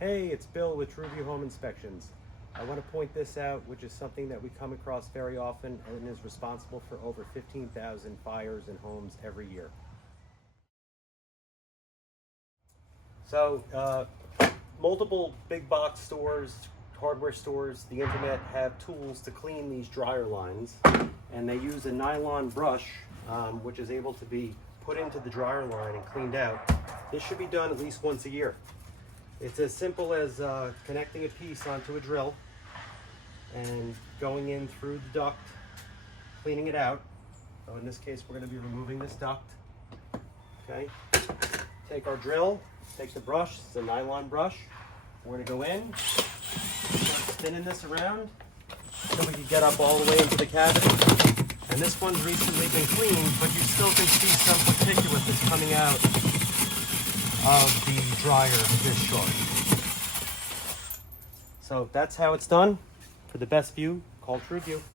Hey, it's Bill with TrueView Home Inspections. I want to point this out, which is something that we come across very often and is responsible for over 15,000 fires in homes every year. So, multiple big box stores, hardware stores, the internet have tools to clean these dryer lines, and they use a nylon brush, which is able to be put into the dryer line and cleaned out. This should be done at least once a year. It's as simple as connecting a piece onto a drill and going in through the duct, cleaning it out. So in this case, we're going to be removing this duct. Okay. Take our drill, take the brush, it's a nylon brush. We're going to go in, start spinning this around so we can get up all the way into the cavity. And this one's recently been cleaned, but you still can see some particulate that's coming out of the dryer discharge. So that's how it's done. For the best view, call TrueView.